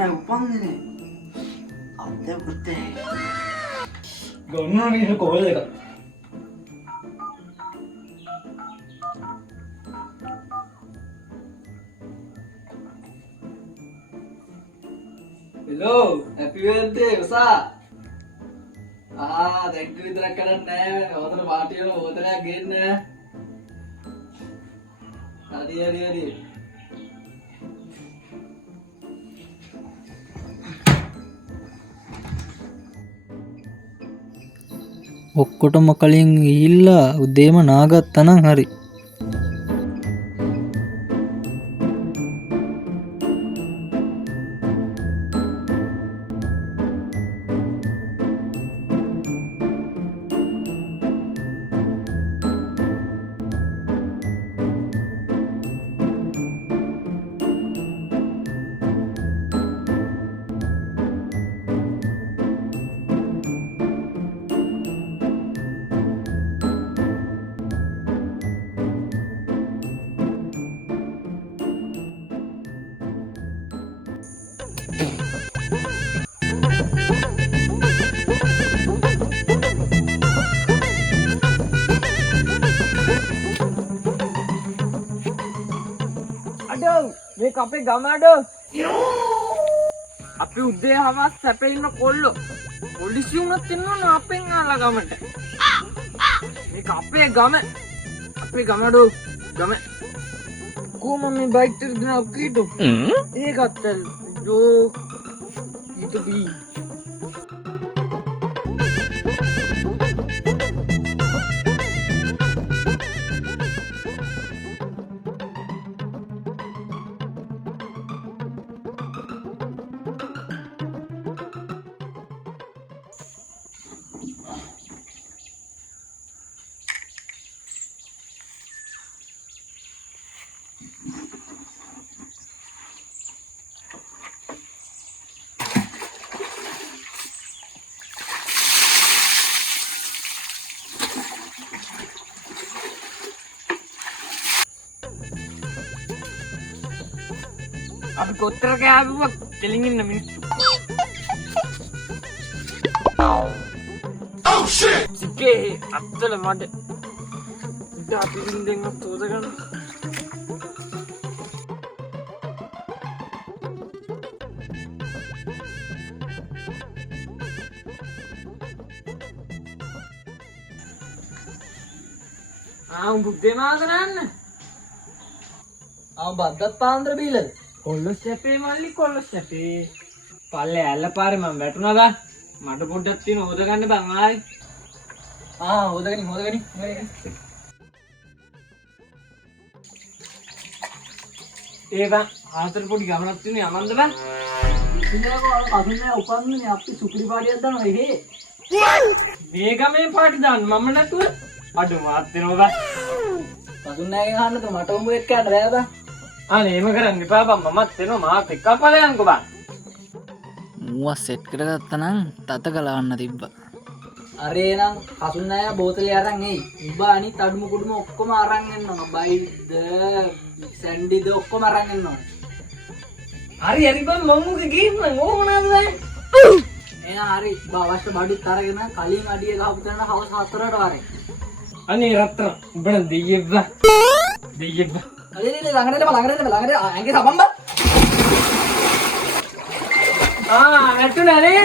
නැහැ උපන්දිනේ. අත්තේ පුතේ. ගොන්නන කියන කෝල් එක. hello happy birthday උසා. thank you විතරක් කරන්නේ නැහැ. ඔතන පාටි වල බෝතලයක් ගේන්න. හරි. ඔක්කොටම කලින් ගිහිල්ලා උදේම නාගත්තා නම් හරි. මේක අපේ ගම අඩෝ. අපි උදේ හවස් සැපේ ඉන්න කොල්ලෝ. පොලිසිය උනත් එන්නවනේ අපෙන් ආලා ගමට. මේක අපේ ගම. අපේ ගම අඩෝ. ගම. කොහොම මේ බයික් එක ගෙන කීටු. ඒකත් යෝ ඊට බී. අපි කොතර කෑවුවා කෙලින් ඉන්න මිනිස්සු. Oh shit! සිකේ අත්තල මඩ. ඉතින් අපි දෙන්න තෝද ගන්න. බුද්ධේ මාස නන්න. බද්දත් පාන්දර බීලද? කොල්ලොස් සැපේ මල්ලි කොල්ලොස් සැපේ. පල්ලේ ඇල්ල පාරේ මම වැටුණා බං. මට පොඩ්ඩක් තියෙන හොද ගන්න බං ආයි. හොදගනි. ඒ බං ආතර පොඩි ගමනක් තියෙන යමන්ද බං. ඉතින්දා අසුන්නේ උපන්දිනේ අපි සුපිරි පාටියක් දානවා එහෙ. මේ ගමේ පාටි දාන්න මම නැතුව අඩු මාත් දෙනවා බං. අසුන්නේගෙන් අහන්න තෝ මට උඹ එක්ක යන්න බෑ බං. අනේ එහෙම කරන්න එපා බං මමත් එනවා මාත් එක්ක ඵලයන්කෝ බං. මුවා සෙට් කරගත්තා නම් තත ගලවන්න තිබ්බා. අරේ නම් අසුන්නය බෝතලේ අරන් එයි. උඹ අනිත් අඩුම කුඩුම ඔක්කොම අරන් එන්නවා. බයිද සැන්ඩිද ඔක්කොම අරන් එන්නවා. හරි බං මම මුගේ ගේන්න ඕක මොනවද බං? එහෙනම් හරි අවශ්‍ය බඩුත් අරගෙන කලින් අඩිය ගහපු තැන හවස් 4ට වරේ. අනේ රත්තරන් උඹට දෙයියෙක් බං. අනේ ළඟට ඇඟේ සබම්බ. වැටුණානේ.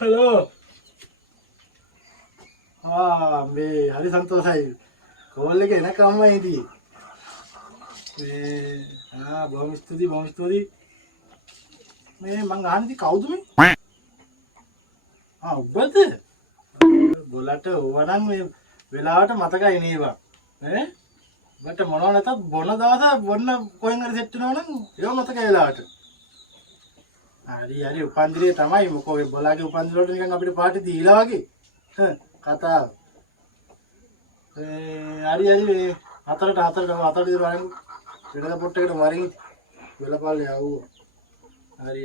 හලෝ. මේ හරි සන්තෝෂයි. කෝල් එක එනකම්ම හිටියේ. බොහොම ස්තුතියි. මේ මං අහන්නේ කවුද මේ? ඔබද? බොලට ඕවනම් මේ වෙලාවට මතකයි නේවා. ඔබට මොනව නැතත් බොන දවස බොන්න කොහෙන් හරි සෙට් වෙනවා නම් ඒව මතකයි වෙලාවට. හරි උපන්දිනේ තමයි මොකෝ මේ බොලාගේ උපන්දින වලට නිකන් අපිට පාටි දීලා වගේ. කතාව. හරි මේ හතරට වරන් වෙනද පොට්ටකට වරින් වෙලපල්ලේ ආවෝ. හරි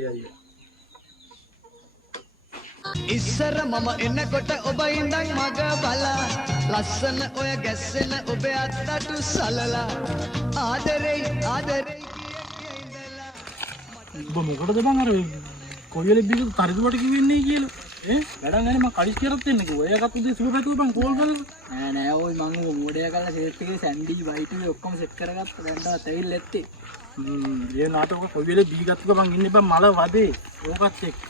ඉස්සර මම එන්නකොට ඔබ ඉඳන් මග බලා ලස්සන ඔය ගැස්සෙන ඔබේ අත්තටු සලලා ආදරේ ආදරේ ඔබ මොකටද බං අර කොයිල බිග තරදුවට කිව්වෙන්නේ කියලා ඈ වැඩක් නැහැ මම කලිස් කරත් දෙන්න කිව්වා ඒකත් උදේ සුබ පැතුව බං කෝල් කරලා නෑ ඔය මං මොඩේ කරලා සෙට් එකේ සැන්ඩි වයිට් එක ඔක්කොම සෙට් කරගත්තා දැන් තා තෙවිල් ඇත්තේ ඒ නාටක කොයිල බිග ගත්ත බං ඉන්නේ බං මල වදේ ඕකත් එක්ක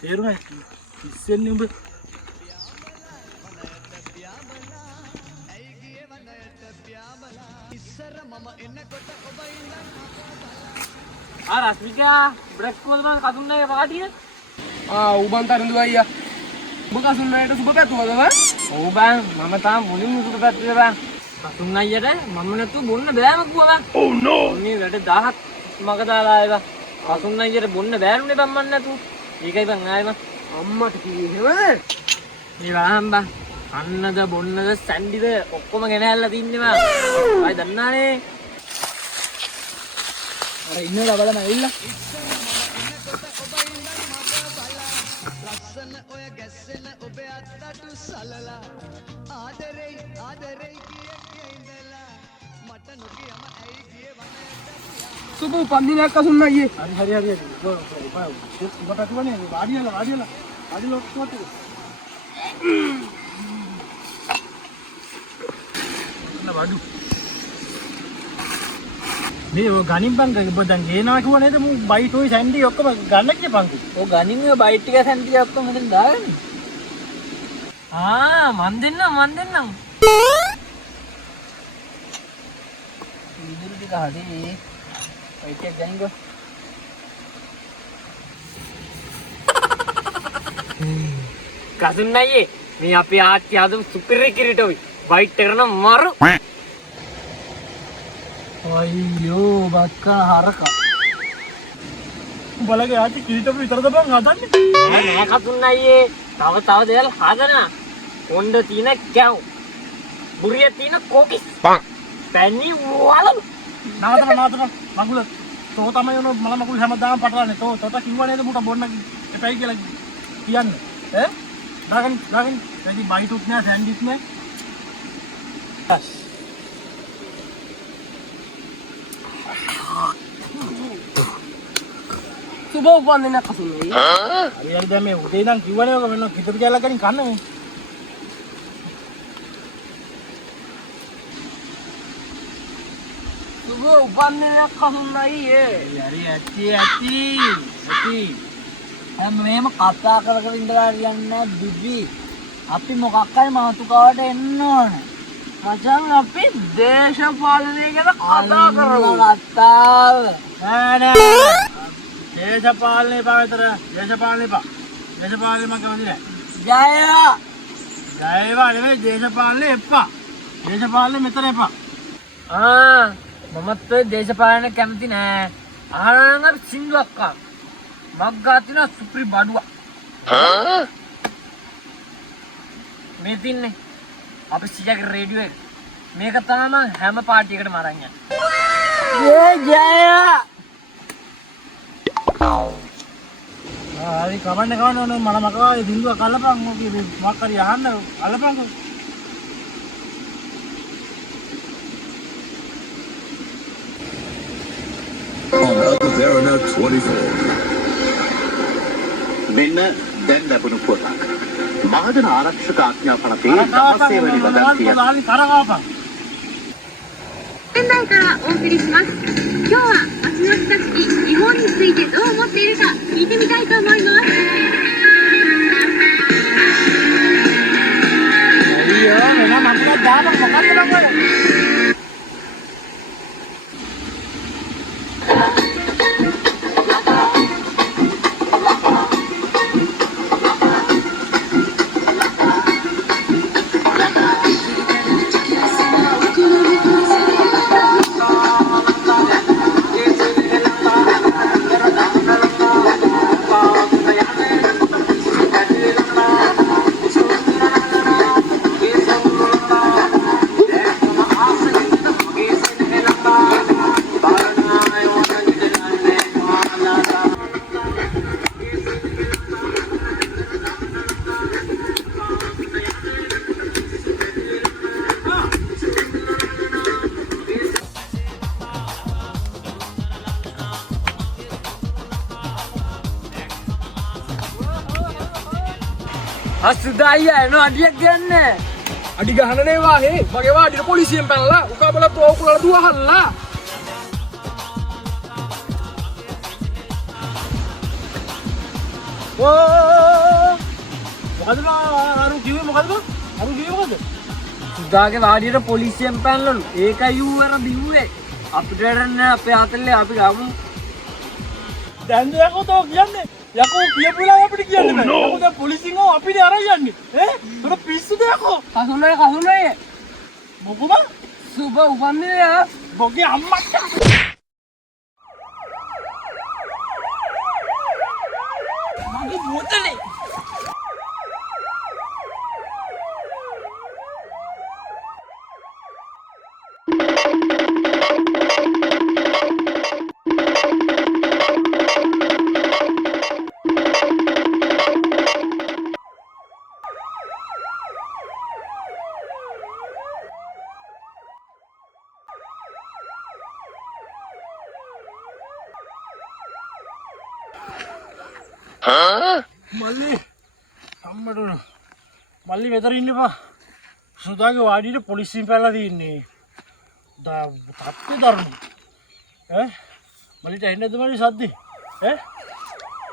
තේරුණා ඉස්සෙන්නේ උඹ රස්මිකා බ්‍රෙක් කොහොමද බං කතුන්නගේ පාටිය? උබන් තරිඳු අයියා. උඹ කසුන්නයට සුබ පැතුවද බං? ඔව් බං මම තාම මුලින්ම සුබ පැතුවේ බං. කතුන්න අයියට මම නැතු බොන්න බෑම කිව්වා බං. Oh no. මේ වැඩ 1000ක් මග දාලා ආවා. කතුන්න අයියට බොන්න බෑනුනේ බං මන් නැතු. ඒකයි බං ආවේ බං. අම්මට කිව්වේ මේ වහම් බං. අන්නද බොන්නද සැන්ඩිද ඔක්කොම ගෙනහැල්ලා තින්නේ බං. ආයි දන්නානේ. අර ඉන්න ලබලම ඇවිල්ලා ලස්සන ඔය ගැස්සෙන ඔබේ අත්තටු සලලා ආදරේ ආදරේ කිය ඉඳලා මට නොකියම ඇයි ගියේ වනයේට සුබ උපන්දිනයක් කසුන්න අයියේ. හරි සුබ පැතුවනේ වාඩියලා ඔක්කොත් වඩු මේ ගණින් බං ඔබ දැන් ගේනවා කිව්ව නේද මු බයිට් ඔය සැන්ඩි ඔක්කොම ගන්න කියපන් ඔය ගනින් ඔය බයිට් එක සැන්ඩි ඔක්කොම මෙතන දාගන්න මන් දෙන්නම්. ඉදිරි ටික හරි බයිට් එක ගනින්කෝ කතුන්න අයියේ මේ අපේ ආච්චි ආදු සුපිරි කිරිටෝයි. වයිට් කරන මරු. අයියෝ බක්කා හරකා බලගේ ආච්චි කිරිටම විතරද බං හදන්නේ නෑ කතුන්න අයියේ. තව දේවල් හදනවා. කොණ්ඩ තියෙන කැව්. බුරිය තියෙන කොකිස්. පැණි වලලු. නාතන මගුල තෝ තමයි උන මල මගුල හැමදාම පටලන්නේ තෝට කිව්වා නේද මුට බොන්න එපයි කියලා කියන්නේ ඈ දාගන්න වැඩි බයිට් උත් නෑ සැන්ඩ්විච් නෑ සුබ උපන්දිනයක් කසුන්න අයියේ. හරි දැන් මේ උදේ ඉඳන් කිව්වනේ ඔක මෙන්න කිතුරු කැලක් ගනින් කන්න මේ සුබ උපන්දිනයක් කසුන්න අයියේ. හරි ඇති මේම කතා කර ඉඳලා යන්නේ බිබි අපි මොකක් හරි මාතුකාවට එන්න ඕනේ මචං අපි දේශපාලනය ගැන කතා කරමු. කතාව නෑ දේශපාලනේ පා විතර දේශපාලනේ මම කියන්නේ ජයවා නෙවෙයි දේශපාලනේ එපා දේශපාලනේ මෙතන එපා මමත් ඔය දේශපාලන කැමති නෑ. ආනංග අපි සින්දුවක් ආ. මග්ගාතින සුප්‍රි බඩුවා. මේ තින්නේ අපි සිජාගේ රේඩියෝ එක. මේක තමයි මම හැම පාටි එකටම අරන් යන්නේ. හරි කවන්න ඕන මල මකවා බින්දුව කල්ලපන් මොකද මොකක් හරි අහන්න අල්ලපන් on Verona 24. මෙන්න දැන් ලැබුණු පොතක්. මහජන ආරක්ෂක ආඥා පනතේ 16 වෙනි වදන්තිය. 仙台からお送りします。今日は街の人たちに日本についてどう思っているか聞いてみたいと思います。 අයියෝ එනවා මට දාන්න මොකක්ද බං හස්ුදා අයියා එන අඩියක් ගන්න. අඩි ගහන්නේ වාහේ මගේ වාඩියට පොලිසියෙන් පැනලා උකාබල තෝකුලලා දුවහල්ලා. මොකද අරු කිව්වේ මොකද? අරු කිව්වේ මොකද? සුදාගේ වාඩියට පොලිසියෙන් පැනලලු. ඒකයි ඌ අර බිව්වේ. අපිට වැඩන්නේ අපේ හතල්ලේ අපි ගමු. දැන් යකෝ තෝ කියන්නේ. යකෝ කියපුලා අපිට කියන්නේ නැහැ. යකෝ දැන් පොලිසියෙන් අපිට අරන් යන්නේ. තොර පිස්සුද යකෝ? කසුනේ මොකද? සුබ උපන්දිනය. බොගේ අම්මට. මගේ බෝතලේ. මල්ලි අම්මට මල්ලි වෙතර ඉන්නපා. සුදාගේ වාඩියට පොලිසියෙන් පැනලා තින්නේ. තාත්තේ දරුණු. මල්ලිට එන්නද මල්ලි සද්දේ?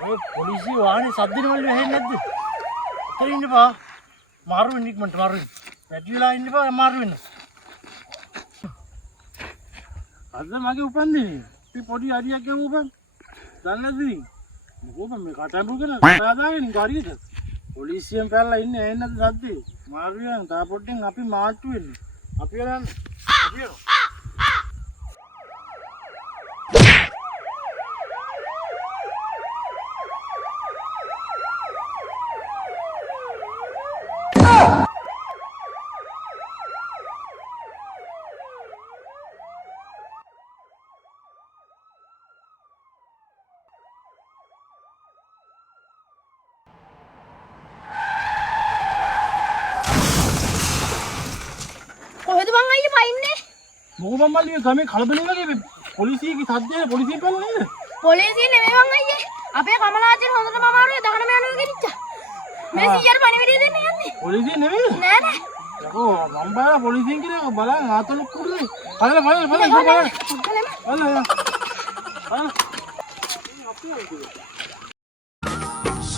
ඔය පොලිසිය වාහනේ සද්දේ මල්ලි ඇහෙන්නේ නැද්ද? එතන ඉන්නපා. මාරු වෙන්න ඉක්මනට මාරු වෙන්න. වැඩි වෙලා ඉන්නපා මාරු වෙන්න. අද මගේ උපන්දිනේ. ඉතින් පොඩි හරියක් ගමුපන්. දන්නේද? මොකද මේ කටඹු කරන සාදාගෙන ගාරියද පොලිසියෙන් පැනලා ඉන්නේ ඇහෙන්නේ නැද්ද සද්දේ? මාරු වෙන තා පොඩ්ඩෙන් අපි මාට්ටු වෙන්නේ. අපි යනවා. අපි යනවා. කොහෙද මං අයියේ පයින්නේ? මොකද මල්ලි මේ ගමේ කලබලේ වගේ පොලිසියගේ සද්දේ පොලිසියෙන් පැනලා නේද? පොලිසිය නෙමෙයි මං අයියේ. අපේ කමලාචන් හොඳටම අමාරුවේ 19 යනවා ගෙනිච්චා. මේ 100ට පණිවිඩය දෙන්න යන්නේ. පොලිසිය නෙමෙයි. නෑ නෑ. යකෝ මම බලා පොලිසියෙන් කියලා බලන්න ආතලු කුරුනේ. බලන්න.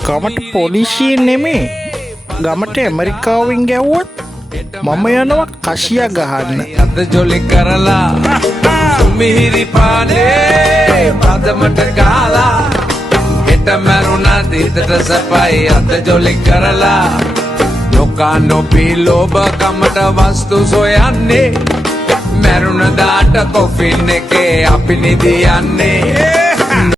ගමට පොලිසිය නෙමේ ගමට ඇමරිකාවෙන් ගැව්වොත් මම යනවා කසිය ගහන්න. අද ජොලි කරලා මිහිරි පානේ පදමට ගාලා හෙට මරුණා දිතට සපයි අද ජොලි කරලා නොකා නොපී ලෝභකමට වස්තු සොයන්නේ මරුණ දාට කොෆින් එකේ අපි නිදියන්නේ